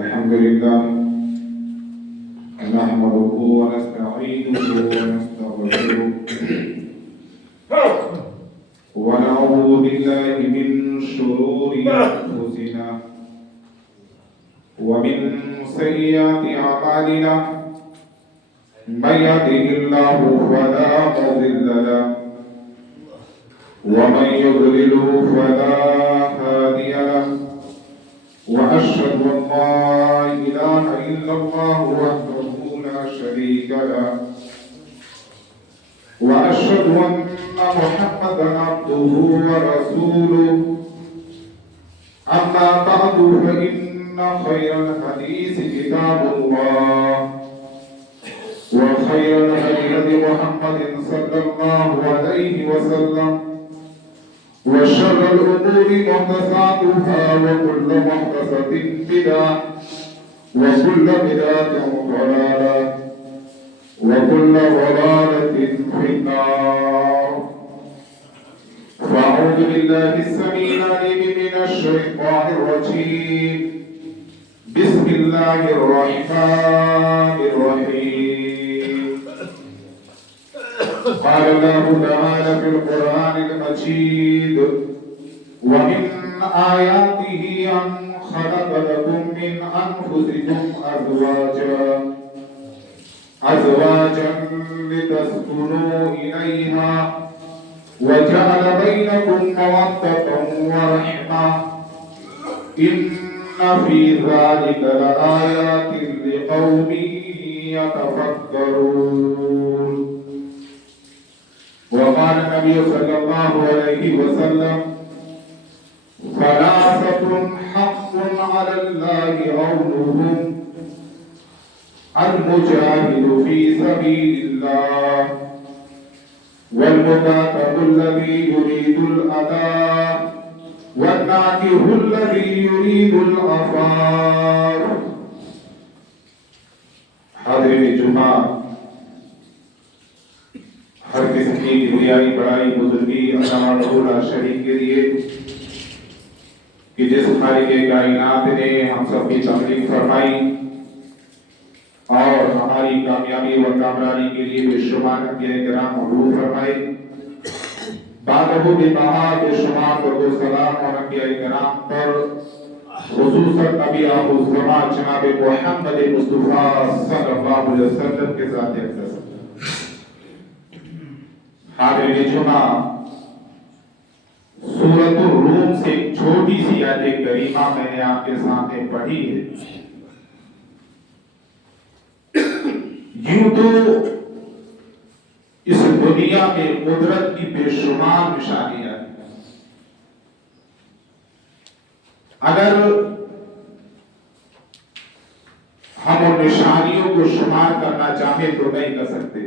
الحمد لله نحمده ونستعينه ونستغفره ونعوذ بالله من شرور أنفسنا ومن سيئات أعمالنا من يهده الله فلا مضل له ومن يضلله فلا هادي له وأشهد أن لا إله إلا الله وحده لا شريك له وأشهد أن محمدا عبده ورسوله أما بعد فإن خير الحديث كتاب الله وخير الهدي محمد صلى الله عليه وسلم وشر الأمور محدثاتها وكل محدثة بدعة وكل بدعة ضلالة وكل ضلالة في النار فأعوذ بالله السميع العليم من الشيطان الرجيم بسم الله الرحمن الرحيم قال الله تعالى في القرآن المجيد ومن آياته أن خلق لكم من أنفسكم أزواجا لتسكنوا إليها وجعل بينكم مودة ورحمة إن في ذلك لآيات لقوم يتفكرون وقال النبي صلى الله عليه وسلم ثلاثة حق على الله عونهم المجاهد في سبيل الله والمكاتب الذي يريد الأداء والناكح الذي يريد العفاف. حاضرین جمعہ، ہر قسم کی کبریائی بڑائی بزرگی اللہ تعالی شریک کے لیے کہ جس خالق کائنات نے ہم سب کی تخلیق فرمائی اور ہماری کامیابی و کامرانی کے لیے بے شمار انبیاء کرام مبعوث فرمائے، بعدہ بے بہا بے شمار درود و سلام اور انبیاء کرام پر، خصوصاً نبی آخر الزمان جناب محمد مصطفیٰ صلی اللہ علیہ وسلم کے ذات اقدس. حاضرین جمعہ، سورۃ الروم سے ایک چھوٹی سی آیت کریمہ میں نے آپ کے سامنے پڑھی ہے. یوں تو اس دنیا میں قدرت کی بے شمار نشانیاں ہیں. اگر ہم ان نشانیوں کو شمار کرنا چاہیں تو نہیں کر سکتے.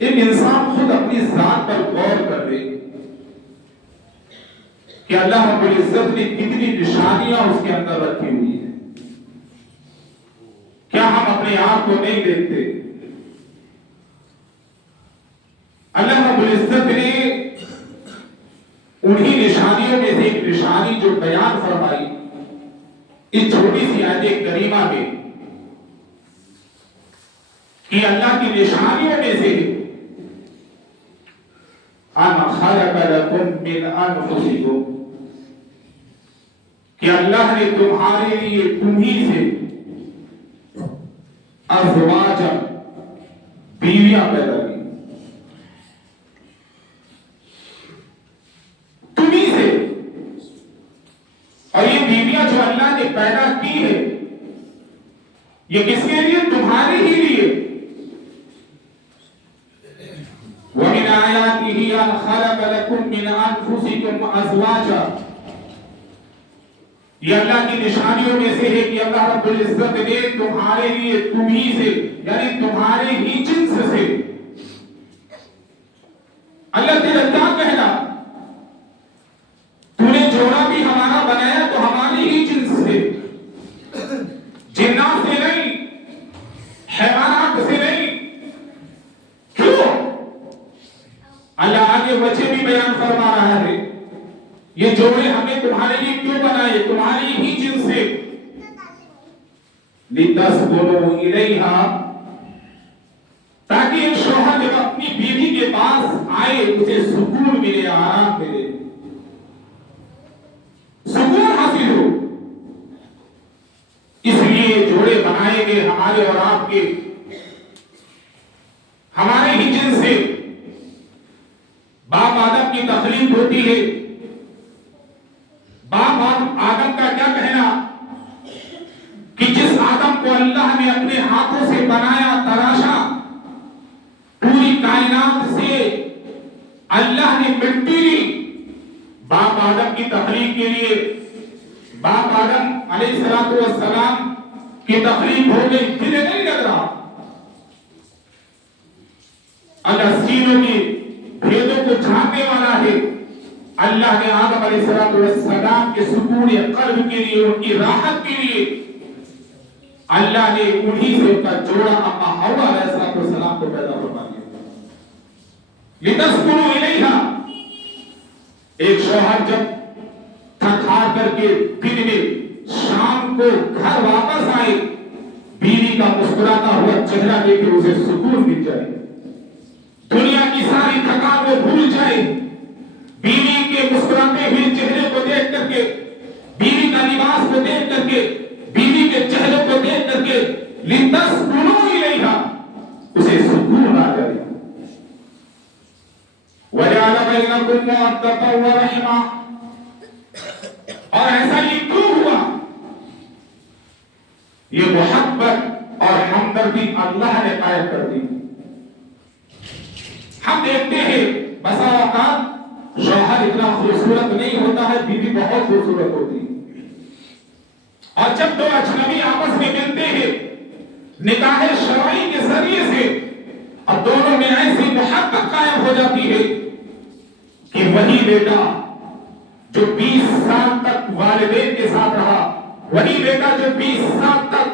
ایک انسان خود اپنی ذات پر غور کر لے کہ اللہ رب العزت نے کتنی نشانیاں اس کے اندر رکھی ہوئی ہیں. کیا ہم اپنے آپ کو نہیں دیکھتے؟ اللہ رب العزت نے انہی نشانیوں میں سے ایک نشانی جو بیان فرمائی اس چھوٹی سی آیت کریمہ میں کہ اللہ کی نشانیوں میں سے ان خلق لکم من انفسکم، کہ اللہ نے تمہارے لیے تمہیں سے ازواجا بیویاں پیدا کی. تمہیں سے، اور یہ بیویاں جو اللہ نے پیدا کی ہے یہ کس کے لیے؟ تمہارے ہی لیے. وَمِنْ آيَاتِهِ أَنْ خَلَقَ لَكُمْ مِنْ أَنفُسِكُمْ أَزْوَاجًا، یہ اللہ کی نشانیوں میں سے ہے کہ اللہ رب العزت نے تمہارے لیے تمہیں سے، یعنی تمہارے ہی جنس سے. اللہ تیرا کیا کہنا؟ تو نے جوڑا بھی ہمارا بنایا تو ہماری ہی جنس سے، جنات سے نہیں، حیوانات سے نہیں. کیوں؟ اللہ آگے وجہ بھی بیان فرما رہا ہے یہ جوڑے ہم نے تمہارے لیے کیوں بنائے؟ تمہاری ہی جن سے لِتَسْكُنُوا إِلَيْهَا، تاکہ ایک شوہر جب اپنی بیوی کے پاس آئے اسے سکون ملے، آرام ملے، سکون حاصل ہو۔ اس لیے جوڑے بنائے گئے ہمارے اور آپ کے، ہمارے ہی جن سے۔ باپ آدم کی تخلیق ہوتی ہے، باپ آدم کا کیا کہنا کہ جس آدم کو اللہ نے اپنے ہاتھوں سے بنایا، تراشا، پوری کائنات سے اللہ نے مٹی لی باپ آدم کی تخلیق کے لیے۔ باپ آدم علیہ السلام کی تخلیق ہو گئی، دل نہیں لگ رہا۔ اللہ سینوں کی بھیدوں کو جاننے والا ہے۔ اللہ نے آدم علیہ السلام کے سکون قلب کے لیے، ان کی راحت کے لیے اللہ نے انہی سے ان کا جوڑا اما حوا علیہ السلام کو پیدا فرما دیا۔ لِتَسْكُنُوا إِلَيْهَا، ایک شوہر جب تھک ہار کر کے دن میں شام کو گھر واپس آئے، بیوی کا مسکراتا ہوا چہرہ دیکھ کے اسے سکون مل جائے، دنیا کی ساری تھکان وہ بھول جائے، بیوی کے مسکراتے ہوئے چہرے کو دیکھ کر کے، بیوی کا لباس کو دیکھ کر کے، بیوی کے چہرے کو دیکھ کر کے لِتَسْكُنُوا إِلَيْهَا، اسے سکون آ جائے۔ وَجَعَلَ بَيْنَكُمْ مَوَدَّةً وَرَحْمَةً، اور ایسا یہ کیوں ہوا؟ یہ محبت اور ہمدردی اللہ نے قائم کر دی۔ ہم دیکھتے ہیں بسا اوقات شوہر اتنا خوبصورت نہیں ہوتا ہے، بیوی بہت خوبصورت ہوتی ہے، اور جب دو اجنبی آپس میں ملتے ہیں نکاح شرعی کے ذریعے سے، اور دونوں میں ایسی محبت قائم ہو جاتی ہے کہ وہی بیٹا جو 20 سال تک والدین کے ساتھ رہا، وہی بیٹا جو 20 سال تک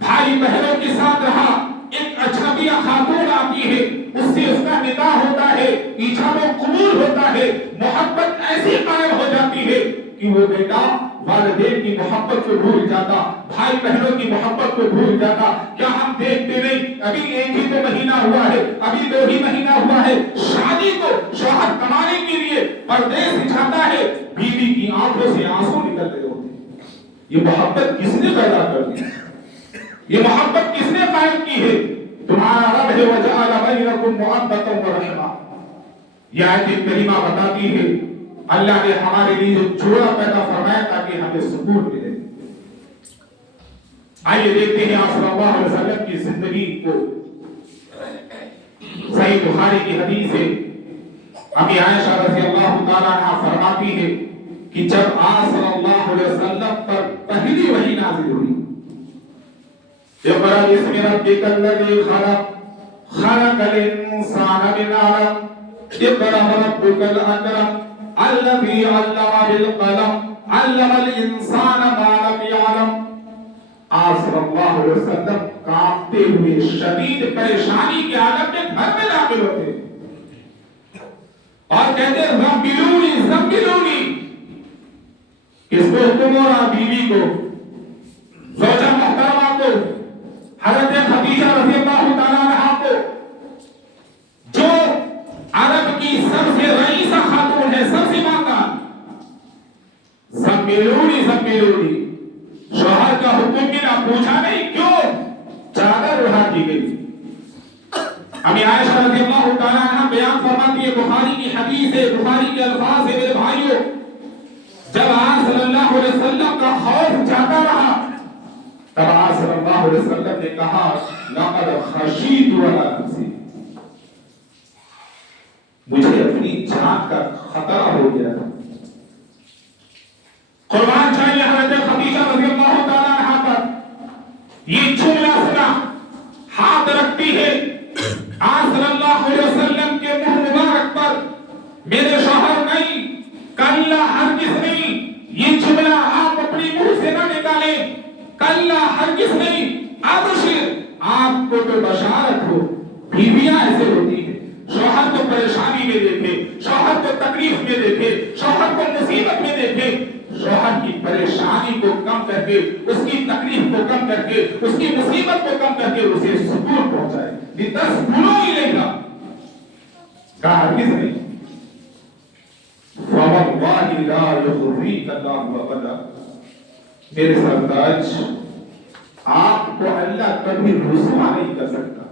بھائی بہنوں کے ساتھ رہا، ایک اجنبیہ خاتون آتی ہے، اس سے اس کا نکاح ہوتا ہے، ایجاب و قبول ہوتا ہے، محبت ایسی قائم ہو جاتی ہے کہ وہ بیٹا والدین کی محبت کو بھول جاتا، بھائی بہنوں کی محبت کو بھول جاتا۔ کیا ہم دیکھتے نہیں، ابھی ایک ہی تو مہینہ ہوا ہے، ابھی 2 ہی مہینہ ہوا ہے، شادی کو شوہر کمانے کے لیے پردیس جاتا ہے، بیوی کی آنکھوں سے آنسو نکل رہے ہوتے ہیں۔ یہ محبت کس نے پیدا کر دی؟ یہ محبت کس نے قائم کی ہے؟ تمہارا رب ہے، وَجَعَلَ بَيْنَكُمْ مَوَدَّةً وَرَحْمَةً۔ یہ آیت کریمہ بتاتی ہے اللہ نے ہمارے لیے جو جوڑا پیدا فرمایا تاکہ ہمیں سکون ملے۔ آئیے دیکھتے ہیں آپ صلی اللہ علیہ وسلم کی زندگی کو۔ صحیح بخاری کی حدیث ہے، امی عائشہ رضی اللہ تعالیٰ عنہ فرماتی ہے کہ جب آپ صلی اللہ علیہ وسلم پر پہلی وحی نازل ہوئی، اقرأ باسم ربک الذی خلق، خلق الانسان من علق، اقرأ وربک الاکرم، الذی علم بالقلم، علم الانسان ما لم یعلم۔ آپ صلی اللہ علیہ وسلم کانپتے ہوئے شدید پریشانی کے عالم میں گھر میں داخل ہوتے اور کہتے زمبلونی زمبلونی، کس کو حکم ہو رہا؟ بیوی کو، زوجہ محترمہ کو، حضرت خدیجہ رضی اللہ تعالیٰ عنہا کو، جو عرب کی سب سے رئیسہ خاتون ہے، سب سے مالدار۔ زمبلونی زمبلونی، شوہر کا حکم ملا، پوچھا نہیں کیوں، چادر اڑا دی گئی۔ امی عائشہ رضی اللہ تعالیٰ عنہ بیان فرماتی ہے، بخاری کی حدیث ہے، بخاری کے الفاظ ہے، میرے بھائیوں، جب آپ صلی اللہ علیہ وسلم کا خوف جاتا رہا تب آپ صلی اللہ علیہ وسلم نے کہا لقد خشیت علی نفسی، مجھے اپنی جان کا خطرہ ہو گیا تھا۔ قربان چاہیے حضرت خدیجہ رضی اللہ تعالیٰ عنہ پر یہ جملہ سنا، ہاتھ رکھتی ہے آپ صلی اللہ علیہ وسلم کے منہ مبارک پر، میرے شوہر نہیں، کلا ہرگز نہیں، یہ جملہ آپ اپنی منہ سے نہ نکالیں، کلا ہرگز نہیں، ابشر، آپ کو تو بشارت ہو۔ بیویاں ایسے ہوتی ہیں، شوہر کو پریشانی میں دیکھے، شوہر کو تکلیف میں دیکھے، شوہر کو مصیبت مصیبت میں دیکھے شوہر کی پریشانی کو کم کر کے اس کی تکلیف کو کم کر کے اس کی مصیبت کو کم کر کے اسے سکون پہنچائے لتسکنوا الیہا کہا ہرگز نہیں فواللہ لا یخزیک اللہ ابدا میرے سرداج آپ کو اللہ کبھی رسوا نہیں کر سکتا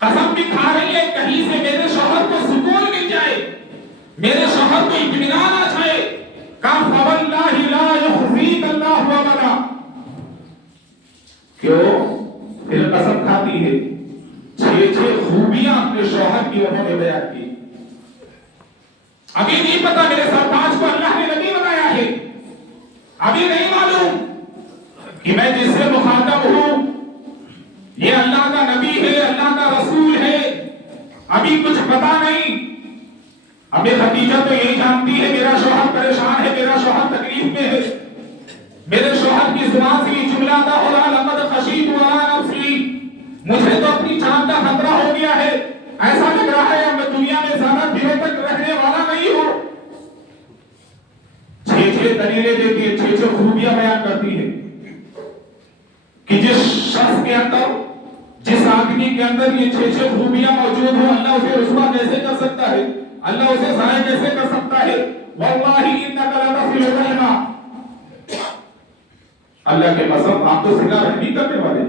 قسم بھی کھا رہی ہے کہیں سے میرے شوہر کو سکون مل جائے میرے شوہر کو اطمینان آ جائے کہا فواللہ لا یخزیک اللہ ابدا کیوں پھر قسم کھاتی ہے 6 خوبیاں اپنے شوہر کی انہوں نے بیان کی ابھی نہیں پتا میرے سرتاج کو اللہ نے نبی بنایا ہے ابھی نہیں معلوم کہ میں جس سے مخاطب ہوں یہ اللہ کا نبی ہے اللہ کا رسول ہے ابھی کچھ پتا نہیں ابھی خدیجہ تو یہی جانتی ہے میرا شوہر پریشان ہے میرا شوہر تکلیف میں ہے میرے شوہر کی زبان سے یہ جملہ تھا اولا لقد خشیت علی نفسی مجھے تو اپنی جان کا خطرہ ہو گیا ہے ایسا لگ رہا ہے میں دنیا میں زیادہ دنوں تک رہنے والا نہیں ہوں 6 دلیلیں دیتی ہے 6 خوبیاں بیان کرتی ہے کہ جس شخص کے اندر جس آدمی کے اندر یہ 6 خوبیاں موجود ہوں اللہ اسے رسوا کیسے کر سکتا ہے اللہ اسے ضائع کیسے کر سکتا ہے واللہ انک لتصل الرحم اللہ کے قسم آپ تو صلہ رحمی کرنے والے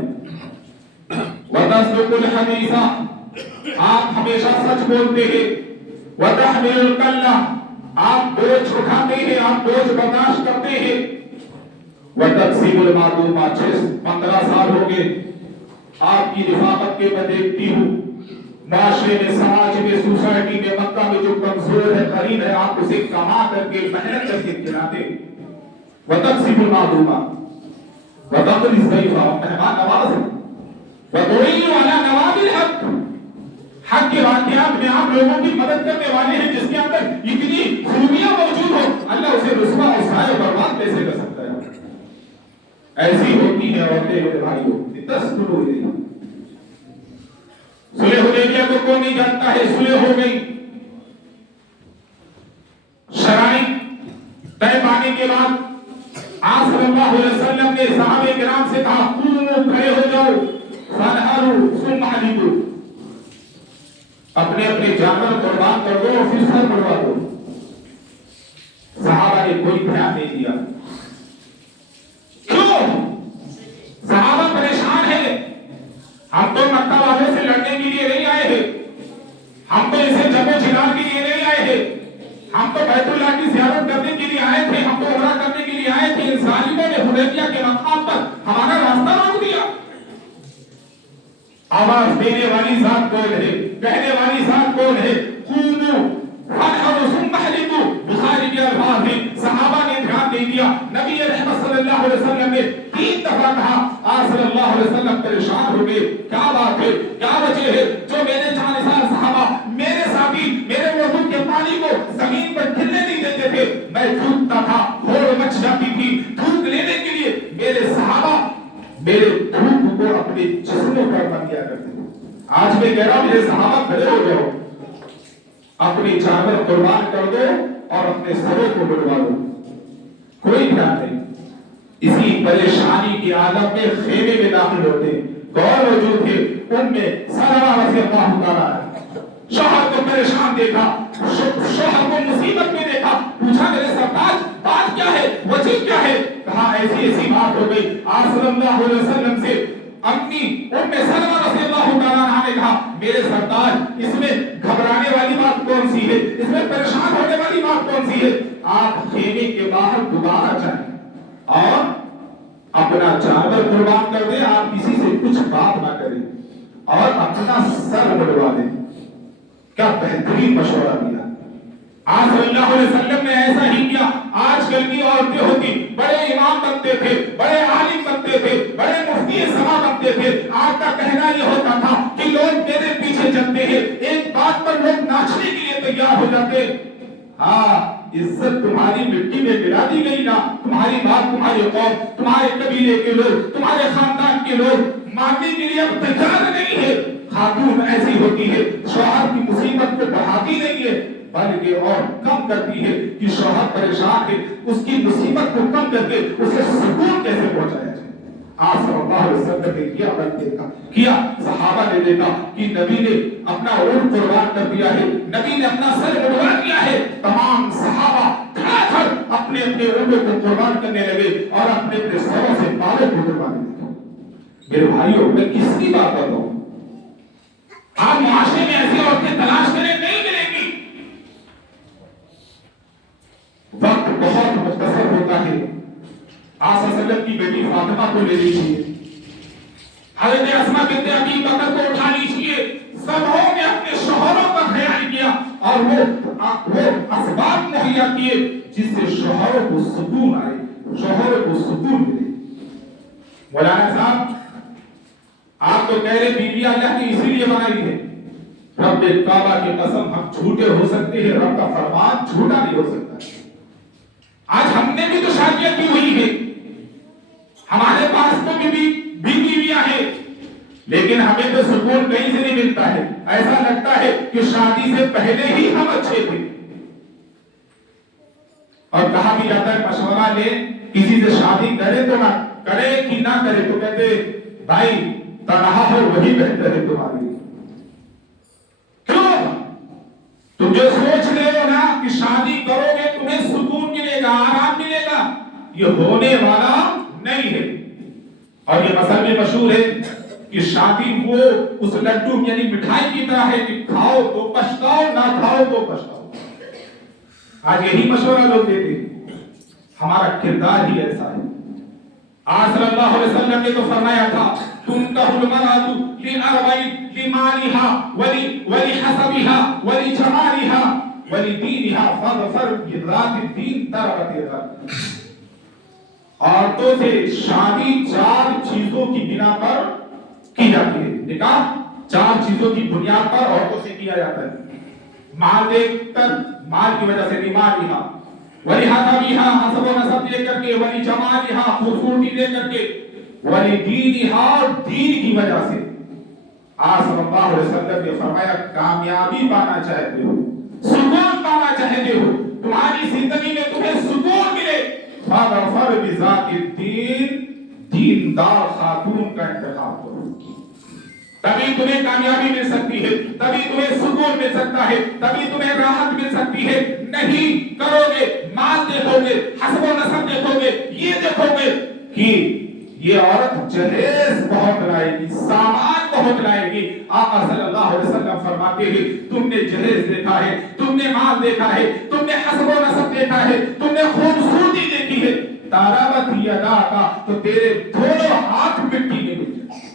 وتصدق الحدیث آپ ہمیشہ سچ بولتے ہیں وتحمل الکلہ آپ بوجھ اٹھاتے ہیں آپ بوجھ برداشت کرتے ہیں وتقسیم المعلومہ 15 سال ہو گئے آپ کی رفاقت کے میں دیکھتی ہوں معاشرے میں سماج میں سوسائٹی میں مکہ میں جو کمزور ہے غریب ہے آپ اسے کما کر کے محنت کر کے کھلاتے وتقسیم المعلومہ وتقری الضیف مہمان نواز وتعین علی نوائب الحق حق کے واقعات میں آپ لوگوں کی مدد کرنے والے ہیں جس کے اندر اتنی خوبیاں موجود ہو اللہ اسے رسوا اور ضائع برباد کیسے کر سکتا ہے ایسی ہوتی ہے عورتیں میرے بھائیوں تسکنوا الیہا صلح حدیبیہ کو کون نہیں جانتا ہے صلح ہو گئی شرائط طے پانے کے بعد آپ صلی اللہ علیہ وسلم نے صحابہ کرام سے کہا قوموا کھڑے ہو جاؤ فانحروا ثم احلقوا اپنے اپنے جانور قربان کر دو اور پھر سر بڑھوا دو صحابہ نے کوئی دھیان نہیں دیا کیوں صحابہ پریشان ہیں ہم تو مکہ والوں سے لڑنے کے لیے نہیں آئے ہیں ہم تو اسے جب و جلال کے لیے نہیں آئے ہیں ہم تو بیت اللہ کی زیارت کرنے کے لیے آئے تھے ہم تو عمرہ کرنے کے لیے آئے تھے ان ظالموں نے حدیبیہ کے مقام پر ہمارا راستہ روک دیا آواز دینے والی ذات کون ہے کہنے والی ذات کون ہے قوموا فانحروا ثم احلقوا بخاری کے الفاظ ہیں صحابہ نے دھیان نہیں دیا نبی رحمت صلی اللہ علیہ وسلم نے 3 دفعہ کہا آپ صلی اللہ علیہ وسلم پریشان ہو گئے کیا بات ہے کیا وجہ ہے جو میرے جانثار صحابہ میرے ساتھی میرے وضو کے پانی کو زمین پر گرنے نہیں دیتے تھے میں تھوکتا تھا ہوڑ مچ جاتی تھی تھوک لینے کے لیے میرے صحابہ میرے تھوک کو اپنے جسموں پر بن گیا کرتے تھے آج میں کہہ رہا ہوں میرے صحابہ کھڑے ہو جاؤ اپنی جانور قربان کر دو اور اپنے سروں کو بڑھوا دو کوئی دھیان نہیں اسی پریشانی کے عالم میں خیمے میں داخل ہوتے کون موجود تھے سلمہ رضی اللہ تعالی شوہر کو پریشان دیکھا شوہر کو مصیبت میں دیکھا پوچھا میرے سرتاج بات کیا ہے وجہ کیا ہے کہا ایسی بات ہو گئی آپ صلی اللہ علیہ وسلم سے امی سلمہ رضی اللہ تعالی عنہ نے کہا میرے سرتاج اس میں گھبرانے والی بات کون سی ہے اس میں پریشان ہونے والی بات کون سی ہے آپ خیمے کے باہر دوبارہ جائیں اور اپنا جانور قربان کر دیں آپ کسی سے کچھ بات نہ کریں اور اپنا سر بڑھوا دیں کیا بہترین مشورہ دیا آپ صلی اللہ علیہ وسلم نے ایسا ہی کیا آج کل کی عورتیں ہوتی بڑے امام بنتے تھے بڑے عالم بنتے تھے بڑے مفتی سما بنتے تھے آپ کا کہنا یہ ہوتا تھا کہ لوگ میرے پیچھے چلتے ہیں ایک بات پر لوگ ناچنے کے لیے تیار ہو جاتے ہاں عزت تمہاری مٹی میں ملا دی گئی نا تمہاری بات تمہاری قوم تمہارے قبیلے کے لوگ تمہارے خاندان کے لوگ ماننے کے لیے اب تیار نہیں ہے خاتون ایسی ہوتی ہے شوہر کی مصیبت کو بڑھاتی نہیں ہے بلکہ اور کم کرتی ہے کہ شوہر پریشان ہے اس کی مصیبت کو کم کر کے اسے سکون کیسے پہنچایا جائے۔ آپ صلی اللہ علیہ وسلم نے کیا بات دیکھا کیا، صحابہ نے دیکھا کہ نبی نے اپنا اونٹ قربان کر دیا ہے، نبی نے اپنا سر قربان کیا ہے، تمام صحابہ کھڑا کھڑ اپنے اپنے اونٹوں کو قربان کرنے لگے اور اپنے اپنے سروں سے بالوں کو قربان کرنے لگے۔ میرے بھائیوں، میں کس کی بات کر رہا ہوں؟ آپ معاشرے میں ایسی عورتیں تلاش کریں، نہیں ملیں گی۔ وقت بہت مختصر ہوتا ہے۔ آپ صلی اللہ علیہ وسلم کی بیٹی فاطمہ کو لے لیجیے، حضرت اسماء بنت ابی بکر کو اٹھا لیجیے، سبوں نے اپنے شوہروں کا خیال کیا اور وہ اسباب مہیا کیے جس سے شوہروں کو سکون آئے، شوہروں کو سکون ملے۔ مولانا صاحب، آپ تو کہہ رہے بیویاں اللہ نے اسی لیے بنائی ہے۔ رب کعبہ کی قسم، ہم جھوٹے ہو سکتے ہیں، رب کا فرمان جھوٹا نہیں ہو سکتا۔ آج ہم نے بھی تو شادیاں کی ہوئی ہے، ہمارے پاس تو بھی بیویاں ہیں، لیکن ہمیں تو سکون کہیں سے نہیں ملتا ہے۔ ایسا لگتا ہے کہ شادی سے پہلے ہی ہم اچھے تھے۔ اور کہا بھی جاتا ہے مشورہ لے، کسی سے شادی کرے تو نہ کرے کہ نہ کرے، تو کہتے بھائی تنہا ہو وہی بہتر ہے تمہارے لیے۔ کیوں؟ تم جو سوچ رہے ہو نا کہ شادی کرو گے تمہیں سکون ملے گا، آرام ملے گا، یہ ہونے والا نہیں ہے۔ اور یہ مسئلہ بھی مشہور ہے کہ شادی وہ اس لڈو یعنی مٹھائی کی طرح ہے کہ کھاؤ تو پچھتاؤ، نہ کھاؤ تو پچھتاؤ۔ آج یہی مشورہ لوگ دیتے ہیں، ہمارا کردار ہی ایسا ہے۔ آج صلی اللہ علیہ وسلم نے تو فرمایا تھا تنکح المرأة لأربع، لمالها ولحسبها ولجمالها ولدينها فاظفر بذات الدين تربت يداك۔ عورتوں سے شادی 4 چیزوں کی بنا پر کی جاتی ہے۔ نکاح 4 چیزوں کی بنیاد پر عورتوں سے کیا جاتا ہے۔ مال دیکھ کر، مال کی وجہ سے، لمالها ولحسبها، حسب و نسب دے کر کے، ولجمالها، خوبصورتی دے کر کے، ولدینها، دین کی وجہ سے۔ آپ صلی اللہ علیہ وسلم نے فرمایا کامیابی پانا چاہتے ہو، سکون پانا چاہتے ہو، تمہاری زندگی میں تمہیں سکون ملے، فاظفر بذات الدین، دیندار خاتون کا انتخاب کرو، تبھی تمہیں کامیابی مل سکتی ہے، تبھی تمہیں سکون مل سکتا ہے، تبھی تمہیں راحت مل سکتی ہے۔ نہیں کرو گے، مال دیکھو گے، حسب و نسب دیکھو گے، یہ دیکھو گے کہ یہ عورت جہیز بہت لائے گی، سامان بہت لائے گی۔ آقا صلی اللہ علیہ وسلم فرماتے ہیں تم نے جہیز دیکھا ہے، تم نے مال دیکھا ہے، تم نے حسب و نسب دیکھا ہے، تم نے خوبصورتی دیکھی ہے، تارابت یداکا، تو تیرے دونوں ہاتھ مٹی میں مل جائے،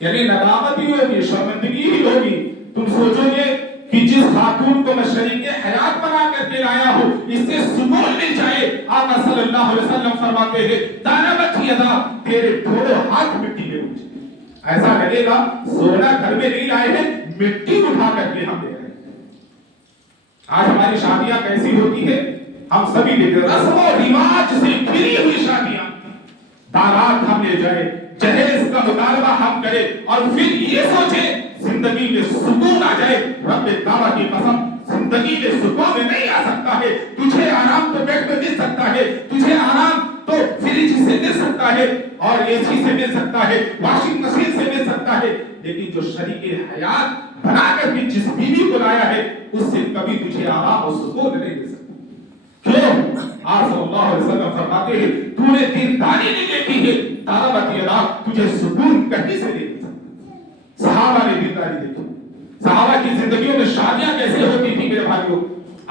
یعنی ندامت ہی ہوگی، شرمندگی ہی ہوگی۔ تم سوچو گے کہ جس خاتون کو میں شریک حیات بنا کر کے لایا ہوں اس سے سکون مل جائے۔ آقا صلی اللہ علیہ وسلم فرماتے ہیں تارابت یدا، تیرے دونوں ہاتھ مٹی میں مل جائے، ایسا لگے گا سونا گھر میں نہیں لائے ہیں، مٹی اٹھا کر کے ہم دے رہے ہیں۔ آج ہماری شادیاں کیسی ہوتی ہے ہم سبھی دیکھتے ہیں، رسم و رواج سے گھری ہوئی شادیاں، بارات ہم لے جائیں، جہیز کا مطالبہ ہم کریں اور پھر یہ سوچیں زندگی میں سکون آ جائے۔ رب کعبہ کی قسم، زندگی میں سکون نہیں آ سکتا ہے۔ تجھے آرام تو بیڈ میں مل سکتا ہے، تجھے آرام تو فریج سے مل سکتا ہے اور اے سی سے مل سکتا ہے، واشنگ مشین سے مل سکتا ہے، لیکن جو شریک حیات بنا کر کے جس بیوی کو لایا ہے اس سے کبھی تجھے آرام اور سکون نہیں مل سکتا۔ کیوں؟ آپ صلی اللہ علیہ وسلم فرماتے ہیں تو نے دینداری نہیں دیکھی ہے، تارابت یدا، تجھے سکون کہیں سے نہیں مل سکتا۔ صحابہ نے دینداری دیکھی، صحابہ کی زندگیوں میں شادیاں کیسے ہوتی تھی میرے بھائیوں۔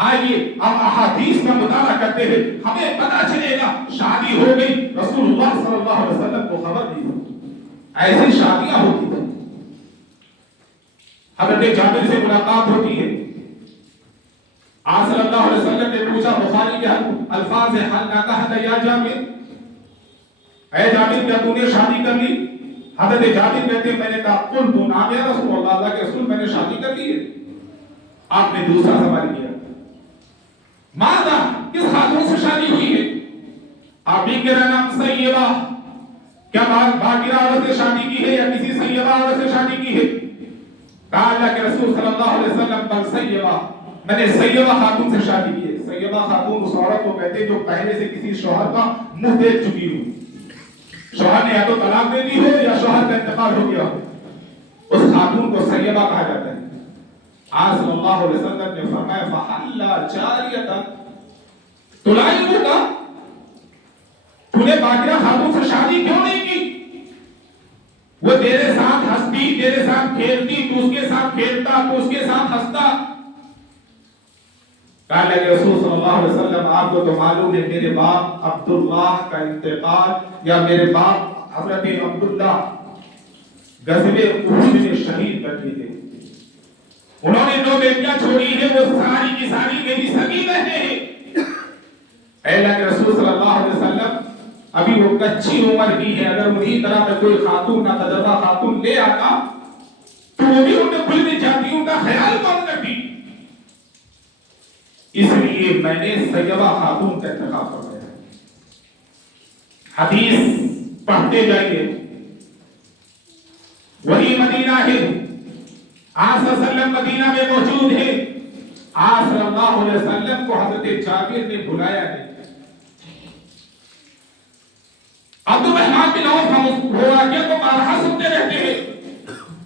آئیے اب احادیث کا مطالعہ کرتے ہیں، ہمیں پتہ چلے گا شادی ہو گئی، رسول اللہ صلی اللہ علیہ وسلم کو خبر نہیں ہوتی، ایسی شادیاں ہوتی تھی۔ حضرت جابر سے ملاقات ہوتی ہے، آپ صلی اللہ علیہ وسلم نے پوچھا، بخاری کے الفاظ ہیں، حل نکحت یا جابر، اے جابر کیا تو نے شادی کر لی؟ حضرت جابر کہتے ہیں میں نے کہا قلت نعم یا رسول اللہ، اللہ کے رسول میں نے شادی کر لی ہے۔ آپ نے دوسرا سوال کیا، ماذا، کس خاتون سے شادی ہوئی ہے؟ آپ بھی کہہ رہے نام سیبہ، کیا باقرہ عورت سے شادی کی ہے یا کسی سیبہ عورت سے شادی کی ہے؟ کہا اللہ کے رسول صلی اللہ علیہ وسلم بل سیبہ، میں نے سیبہ خاتون سے شادی کی ہے. سیبہ خاتون اس عورت کو کہتے جو پہلے سے کسی شوہر کا منہ دیکھ چکی ہو. شوہر نے یا تو طلاق دے دی ہو یا شوہر کا انتقال ہو گیا ہو, اس خاتون کو سیبہ کہا جاتا ہے. آج صلی اللہ علیہ وسلم نے فرمایا فَحَلَّا جَارِيَةً تُلَائِمُكَ, تو نے باقرہ خاتون سے شادی کیوں نہیں کی؟ وہ تیرے ساتھ ہنستی, تیرے ساتھ کھیلتی, تو اس کے ساتھ کھیلتا, تو اس کے ساتھ ہنستا. کہا کہ رسول صلی اللہ علیہ وسلم آپ کو تو معلوم ہے میرے باپ عبداللہ کا انتقال, یا میرے باپ حضرت عبداللہ غزوہ احد میں شہید کر دیے تھے. انہوں نے 2 بیٹیاں چھوڑی ہیں, وہ ساری کی ساری میری سگی بہنیں ہیں. اے اللہ کے رسول صلی اللہ علیہ وسلم ابھی وہ کچی عمر کی ہے, اگر مجھے طرح میں کوئی خاتون نہ تجربہ خاتون لے آتا تو وہ بھی ان میں کھل بھی جاتی, ان کا خیال کون کرتی. اس لیے میں نے سیبہ خاتون کا انتخاب فرمایا. حدیث پڑھتے جائیے, وہی مدینہ ہے, آپ صلی اللہ علیہ وسلم مدینہ میں موجود ہے. آپ صلی اللہ علیہ وسلم کو حضرت جابر نے بلایا ہے. عبد الرحمن بن عوف ہم ہو واقعہ کو بارہا سنتے رہتے ہیں.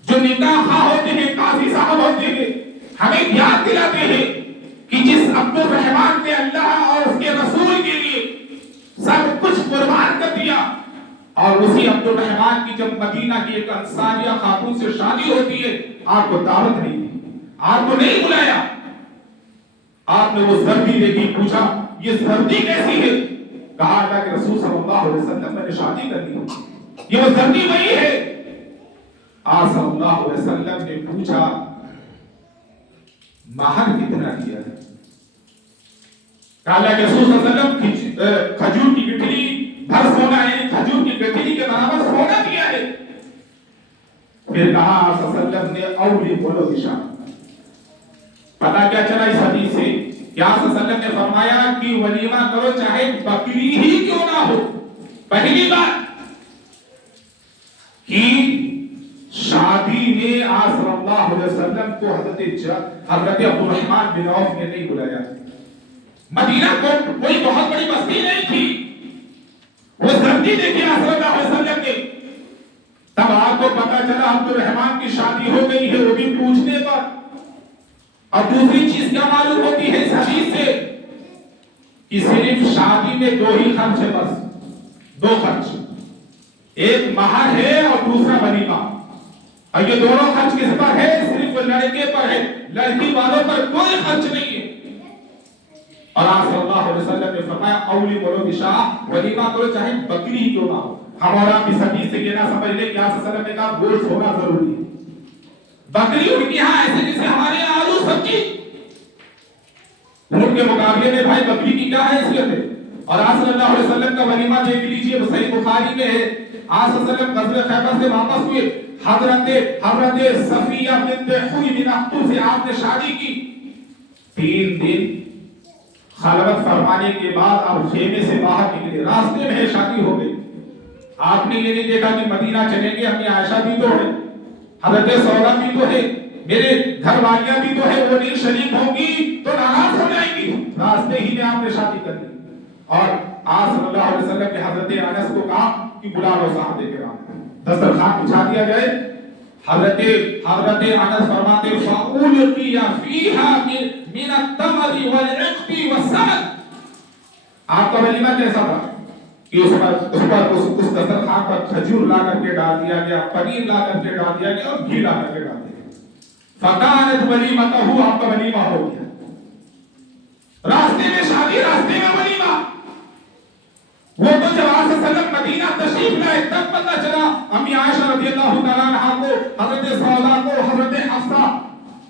جو نکاح خواہ ہوتے ہیں, قاضی صاحب ہوتے ہیں, ہمیں یاد دلاتے ہیں کہ جس عبد الرحمن نے اللہ اور اس کے رسول کے لیے سب کچھ قربان کر دیا, اور اسی عبد الرحمن کی جب مدینہ کی ایک انصاریہ خاتون سے شادی ہوتی ہے, آپ کو دعوت نہیں دی, آپ کو نہیں بلایا. آپ نے وہ زردی دیکھی, پوچھا یہ زردی کیسی ہے؟ کہا اللہ کے رسول صلی اللہ علیہ وسلم میں نے شادی کر لی, یہ وہ زردی وہی ہے. آپ صلی اللہ علیہ وسلم نے پوچھا مہر کتنا کیا ہے؟ کہا اللہ کے رسول صلی اللہ علیہ وسلم کھجور کی گٹھلی بھر سونا, یعنی کھجور کی گٹھلی کے برابر سونا دیا ہے. پھر کہا آپ صلی اللہ علیہ وسلم نے اولی بولو دشا. پتا کیا چلا اس حدیث سے کہ آپ صلی اللہ علیہ وسلم نے فرمایا کہ ولیمہ کرو چاہے بکری ہی کیوں نہ ہو. پہلی بات کہ شادی میں آپ صلی اللہ علیہ وسلم کو حضرت عبد الرحمن بن عوف نے نہیں بلایا. مدینہ کوئی بہت بڑی بستی نہیں تھی, وہ زردی دیکھی آپ صلی اللہ علیہ وسلم نے. تب آپ کو پتا چلا عبد الرحمن کی شادی ہو گئی ہے, وہ بھی پوچھنے پر. اور دوسری چیز کیا معلوم ہوتی ہے اس حدیث سے کہ صرف شادی میں 2 ہی خرچ ہے, بس 2 خرچ, ایک مہر ہے اور دوسرا ولیمہ. اور یہ دونوں خرچ کس پر ہے؟ صرف لڑکے پر ہے, لڑکی والوں پر کوئی خرچ نہیں ہے. اور آپ صلی اللہ علیہ وسلم نے فرمایا اولی بولو دشاہ, ولیمہ کرو چاہے بکری کیوں نہ ہو. ہم اور آپ اس حدیث سے یہ نہ سمجھ لیں کہ آپ صلی اللہ علیہ وسلم نے کہا گوشت ہونا ضروری ہے. بکری ان کے ہاں ایسے جیسے ہمارے یہاں آلو سبزی, ان کے مقابلے میں بھائی بکری کی کیا حیثیت ہے. اور آپ صلی اللہ علیہ وسلم کا ولیمہ دیکھ لیجئے, وہ صحیح بخاری میں ہے. آپ صلی اللہ علیہ وسلم غزوہ خیبر سے واپس ہوئے, حضرت صفیہ بنت حوی بن اخطب سے آپ نے شادی کی. 3 دن خلوت فرمانے کے بعد آپ خیمے سے باہر نکلے, راستے میں شادی ہو گئی. آپ نے یہ نہیں دیکھا کہ مدینہ چلیں گے, اپنی عائشہ بھی تو ہے, حضرت سودا بھی تو ہے, میرے گھر والیاں بھی تو ہے, وہ نہیں شریک ہوں گی تو ناراض ہو جائیں گی. راستے ہی میں آپ نے شادی کر لی. اور آپ صلی اللہ علیہ وسلم نے حضرت انس کو کہا کہ بلا لو صحابہ کرام, دسترخوان بچھا دیا جائے. حضرت انس فرماتے فَأُلْقِيَ فِيهَا مِنَ التَّمَرِ وَالْعِقْبِ وَالسَّمَنِ. آپ کا ولیمہ کیسا تھا کہ اس دسترخوان پر کھجور لا کر کے ڈال دیا گیا, پنیر لا کر کے ڈال دیا گیا, اور گھی لا کر کے ڈال دیا گیا. فَكَانَتْ وَلِيمَتُهُ, آپ کا ولیمہ ہو گیا. راستے میں شادی, راستے میں ولیمہ. وہ تو جب آپ صلی اللہ علیہ وسلم مدینہ تشریف لائے تب پتہ چلا امی عائشہ رضی اللہ تعالیٰ عنہا کو, حضرت سودا کو, حضرت حفصہ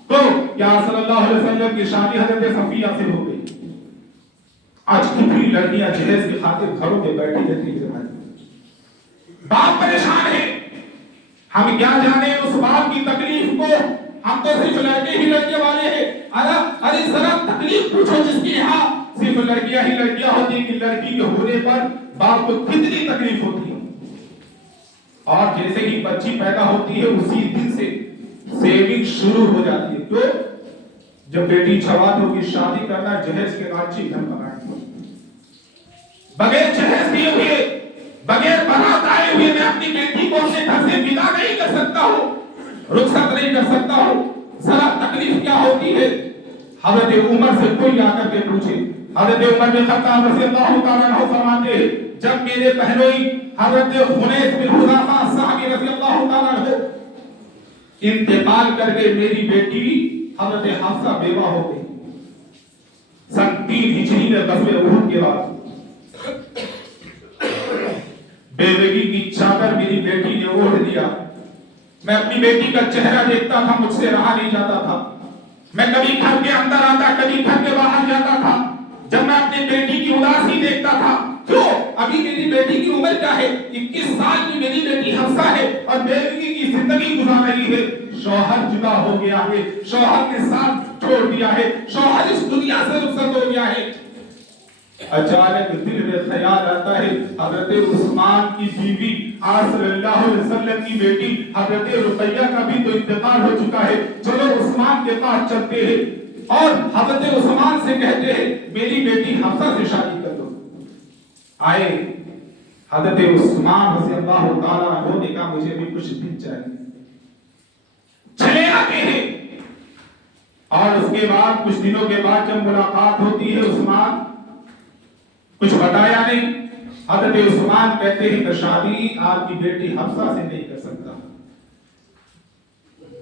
کو کہ آپ صلی اللہ علیہ وسلم کی شادی حضرت صفیہ سے ہو گئی. آج کتنی لڑکیاں جہیز کی خاطر گھروں میں بیٹھی رہتی ہیں, باپ پریشان ہے. ہم کیا جانے اس باپ کی تکلیف کو, ہم تو صرف لڑکے ہی لڑکے والے ہیں. ارے ذرا تکلیف پوچھو جس کی یہاں صرف لڑکیاں ہی لڑکیاں ہوتی ہیں کہ لڑکی کے ہونے پر باپ کو کتنی تکلیف ہوتی ہے. اور جیسے ہی بچی پیدا ہوتی ہے اسی دن سے سیونگ شروع ہو جاتی ہے. تو جب بیٹی جوانوں کی شادی کرنا جہیز کے راچی گھر بنائیں، بغیر جہیز دیے ہوئے، بغیر بارات آئے ہوئے میں اپنی بیٹی کو اپنے گھر سے ودا نہیں کر سکتا ہوں، رخصت نہیں کر سکتا ہوں، ذرا تکلیف کیا ہوتی ہے۔ حضرت عمر سے کوئی آ کر کے پوچھے، حضرت عمر بن خطاب رضی اللہ تعالیٰ عنہ فرماتے ہیں جب میرے بہنوئی حضرت خنیس بن حذافہ صحابی رضی اللہ تعالیٰ عنہ انتقال کر کے میری بیٹی حضرت حفصہ بیوہ ہو گئی، سن 3 ہجری میں غزوہ احد کے بعد بیوگی کی چادر میری بیٹی نے اوڑھ لیا۔ میں اپنی بیٹی کا چہرہ دیکھتا تھا، مجھ سے رہا نہیں جاتا تھا، میں کبھی گھر کے اندر آتا، کبھی گھر کے باہر جاتا تھا، جب میں اپنی بیٹی کی اداسی دیکھتا تھا، کیوں ابھی میری بیٹی کی عمر کیا ہے، 21 سال کی میری بیٹی حفصہ ہے اور بیوگی کی زندگی گزار رہی ہے، شوہر جدا ہو گیا ہے، شوہر کے ساتھ چھوڑ دیا ہے، شوہر اس دنیا سے رخصت ہو گیا ہے۔ اچانک دل میں خیال آتا ہے حضرت عثمان کی بیوی آپ صلی اللہ علیہ وسلم کی بیٹی حضرت رقیہ کا بھی تو انتقال ہو چکا ہے، چلو عثمان کے پاس چلتے ہیں اور حضرت عثمان سے کہتے ہیں میری بیٹی حفصہ سے شادی کر دو۔ آئے حضرت عثمان رضی اللہ تعالیٰ عنہ نے کہا مجھے بھی کچھ دن چاہیے، چلے آتے ہیں اور اس کے بعد کچھ دنوں کے بعد جب ملاقات ہوتی ہے عثمان کچھ بتایا نہیں، حضرت عثمان کہتے ہیں کہ شادی آپ کی بیٹی حفصہ سے نہیں کر سکتا،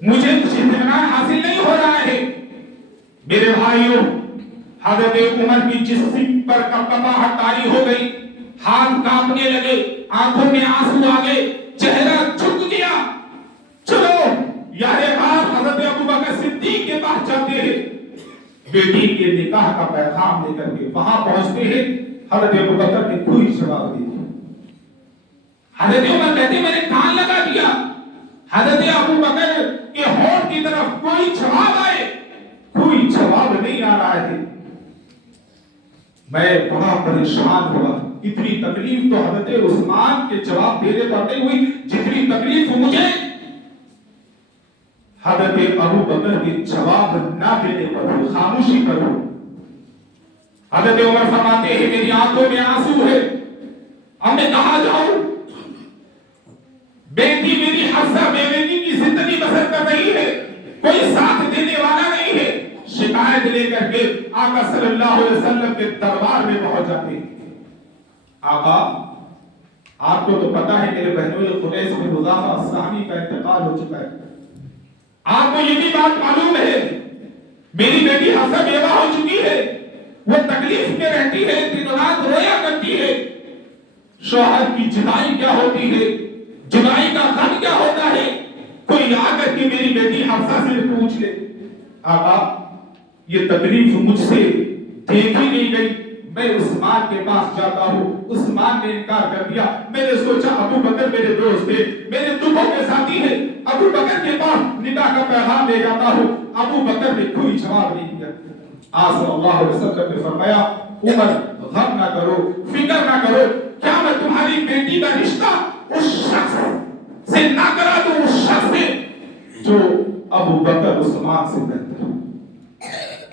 مجھے کچھ اطمینان حاصل نہیں ہو رہا ہے۔ میرے بھائیوں حضرت عمر کی جسم پر کپکپاہٹ طاری ہو گئی، ہاتھ کانپنے لگے، آنکھوں میں آنسو آ گئے، چہرہ جھک گیا۔ چلو یار غار حضرت ابو بکر صدیق کے پاس جاتے ہیں، بیٹی کے نکاح کا پیغام لے کر کے وہاں پہنچتے ہیں۔ حضرت ابو بکر نے کوئی جواب نہیں دیا، حضرت عمر کہتے میں نے کان لگا دیا، حضرت ابو بکر کے ہونٹ کی طرف کوئی جواب آئے، کوئی جواب نہیں آ رہا ہے۔ میں بڑا پریشان ہوا، اتنی تکلیف تو حضرت عثمان کے جواب دینے پر نہیں ہوئی جتنی تکلیف مجھے حضرت ابو بکر کے جواب نہ دینے پر ہوئی، خاموشی پر ہوئی۔ حضرت عمر فرماتے ہیں میری آنکھوں میں آنسو ہے، اب میں کہاں جاؤں، بیٹی میری حفصہ بیوگی کی زندگی بسر کر رہی ہے، کوئی ساتھ دینے والا نہیں ہے۔ شکایت لے کر کے آقا صلی اللہ علیہ وسلم کے دربار میں پہنچ جاتے ہیں۔ آقا آپ کو تو پتا ہے میرے بہنوئی خنیس بن حذافہ صحابی کا انتقال ہو چکا ہے، آپ کو یہ بھی بات معلوم ہے میری بیٹی حفصہ بیوہ ہو چکی ہے، وہ تکلیف میں رہتی ہے، دن رات رویا کرتی ہے، شوہر کی جدائی کیا ہوتی ہے، جدائی کا غم کیا ہوتا ہے، کوئی آ کر کے میری بیٹی حفصہ سے پوچھ لے۔ آقا یہ تکلیف مجھ سے دیکھی نہیں گئی، میں عثمان کے پاس جاتا ہوں، عثمان نے انکار کر دیا، میں نے سوچا ابو بکر میرے دوست تھے، میرے دکھوں کے ساتھی ہیں، ابو بکر کے پاس نکاح کا پیغام لے جاتا ہوں، ابو بکر نے کوئی جواب نہیں دیا۔ آج صلی اللہ علیہ وسلم نے فرمایا عمر غم نہ کرو، فکر نہ کرو، کیا میں تمہاری بیٹی کا رشتہ اس شخص سے نہ کرا دوں، اس شخص سے جو ابو بکر عثمان سے بہتر ہے،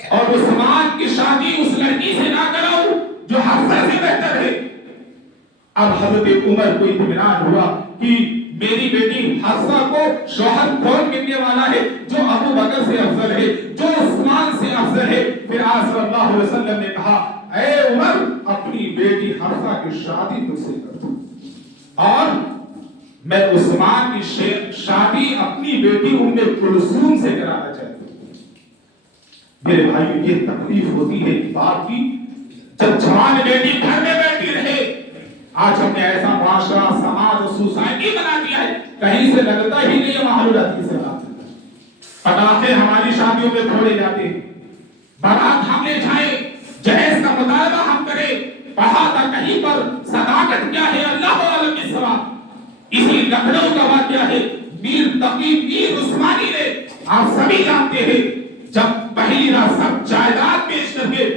اور عثمان کی شادی اس لڑکی سے نہ کراؤں جو حفصہ سے بہتر ہے۔ اب حضرت عمر کو اطمینان ہوا کہ میری بیٹی حفصہ کو شوہر کون ملنے والا ہے جو ابو بکر سے افضل ہے، جو عثمان سے افضل ہے۔ پھر آج صلی اللہ علیہ وسلم نے کہا اے عمر اپنی بیٹی حفصہ کی شادی مجھ سے کر دو، اور میں عثمان کی شادی اپنی بیٹی ام کلثوم سے کرانا چاہتا ہوں۔ میرے بھائیو یہ تکلیف ہوتی ہے باپ کی جب جوان بیٹی گھر میں بیٹھی رہے۔ آج ہم نے ایسا معاشرہ سماج اور سوسائٹی بنا دیا ہے کہیں سے لگتا ہی نہیں ہے محل الحدیث سے بات۔ پٹاخے ہماری شادیوں میں پھوڑے جاتے ہیں، بارات ہم لے جائیں، جہیز کا مطالبہ ہم کریں، پڑھا تھا کہیں پر صداقت کیا ہے اللہ عالم کے سوا۔ اسی لکھنؤ کا واقعہ ہے، میر تقی میر عثمانی نے، آپ سبھی جانتے ہیں، جب پہلی رات سب جائیداد پیش کر کے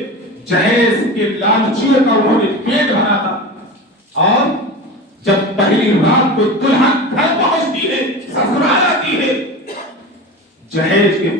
جہیز کے لالچیوں کا انہوں نے پیٹ بھرا تھا، اور جب پہلی رات کو دلہن گھر پہنچتی ہے، سسرال آتی ہے، جہیز کے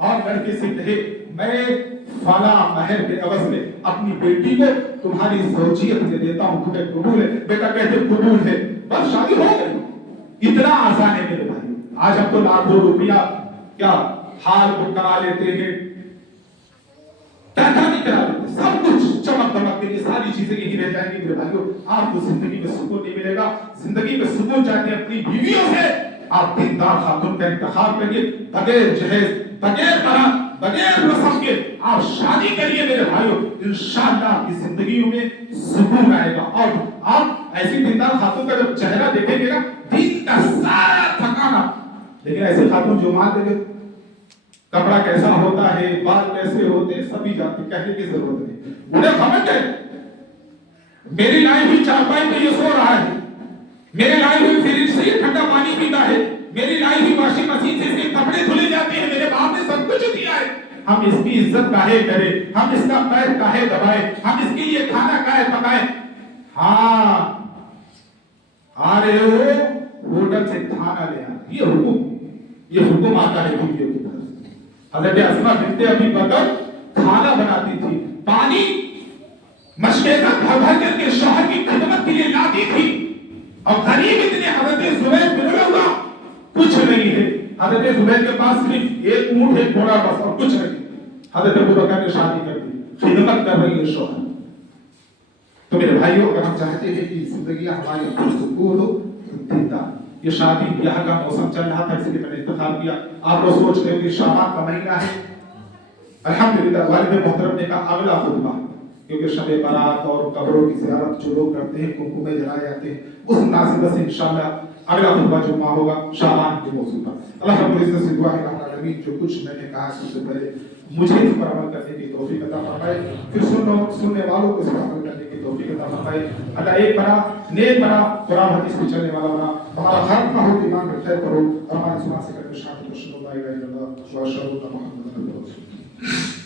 اور لڑکے سے کہے میں فلاں مہر کے عوض میں اپنی بیٹی کو تمہاری زوجیت دے دیتا ہوں، تمہیں قبول ہے؟ بیٹا کہتے قبول ہے، بس شادی ہو گئی۔ اتنا آسان ہے میرے بھائی۔ آج ہم تو لاکھوں روپیہ کیا ہار بک کرا لیتے ہیں، پیسہ نہیں کرا لیتے، سب کچھ چمک دمک کے لیے ساری چیزیں یہی رہ جائیں گی میرے بھائیوں۔ آپ کو زندگی میں سکون نہیں ملے گا۔ زندگی میں سکون چاہتے ہیں اپنی بیویوں سے، آپ دیندار خاتون کا انتخاب کریے، بغیر جہیز، بغیر برات، بغیر رسم کے آپ شادی کریے میرے بھائیوں، انشاءاللہ آپ کی زندگیوں میں سکون آئے گا۔ اور آپ ایسی دیندار خاتون کا جب چہرہ دیکھیں گے نا، دین کا سارا تھکانا، لیکن ایسے خاتون جو مان دے گے کپڑا کیسا ہوتا ہے، بال کیسے ہوتے ہیں، سبھی جانتے، کہنے کی ضرورت نہیں، انہیں سمجھ ہے میری لائی ہوئی چارپائی پہ یہ سو رہا ہے، میرے لائی ہوئی فریج سے یہ ٹھنڈا پانی پیتا ہے، میری لائی ہوئی واشنگ مشین سے اس کے کپڑے دھلے جاتے ہیں، میرے باپ نے سب کچھ دیا ہے، ہم اس کی عزت کاہے کریں، ہم اس کا پیر کاہے دبائیں، ہم اس کے لیے کھانا کاہے پکائیں۔ ہاں آ رہے ہو ہوٹل سے کھانا لے آ، یہ حکم آتا ہے بیویوں کی طرف سے۔ حضرت اسماء بنت ابی بکر کھانا بناتی تھی، پانی مشکیزہ بھر بھر کر کے شوہر کی خدمت کے لیے لاتی تھی، اور غریب اتنے حضرت زبیر بن عوام کچھ نہیں ہے، حضرت زبیر کے پاس صرف ایک اونٹ ہے، گھوڑا بس، اور کچھ نہیں۔ حضرت ابو بکر نے شادی کر دی، خدمت کر رہی ہے شوہر۔ تو میرے بھائیوں، اگر ہم چاہتے ہیں کہ زندگی ہماری پرسکون ہو، دیندار، یہ شادی بیاہ کا موسم چل رہا تھا، اس لیے میں نے انتخاب کیا۔ آپ لوگ سوچ رہے ہو کہ شعبان کا مہینہ ہے، الحمدللہ والد محترم نے کہا اگلا خطبہ، کیونکہ شب برات اور قبروں کی زیارت جو لوگ کرتے ہیں، کنکمے جلائے جاتے ہیں، اس مناسبت سے انشاءاللہ اگلا خطبہ جمعہ ہوگا شعبان کے موضوع پر۔ اللہ رب العزت سے دعا ہے رب العالمین جو کچھ میں نے کہا سب سے پہلے مجھے اس پر عمل کرنے کی توفیق عطا فرمائے، پھر سننے والوں کو اس پر عمل کرنے کی توفیق عطا فرمائے۔ اللہ ایک بڑا نیک بڑا قرآن حدیث پہ چلنے والا بنا، ہمارا خاتمہ ہو ایمان میں خیر کرو، اور ہماری زبان سے کر کے شہادت اشہد ان لا الہ الا اللہ و اشہد ان محمد رسول اللہ۔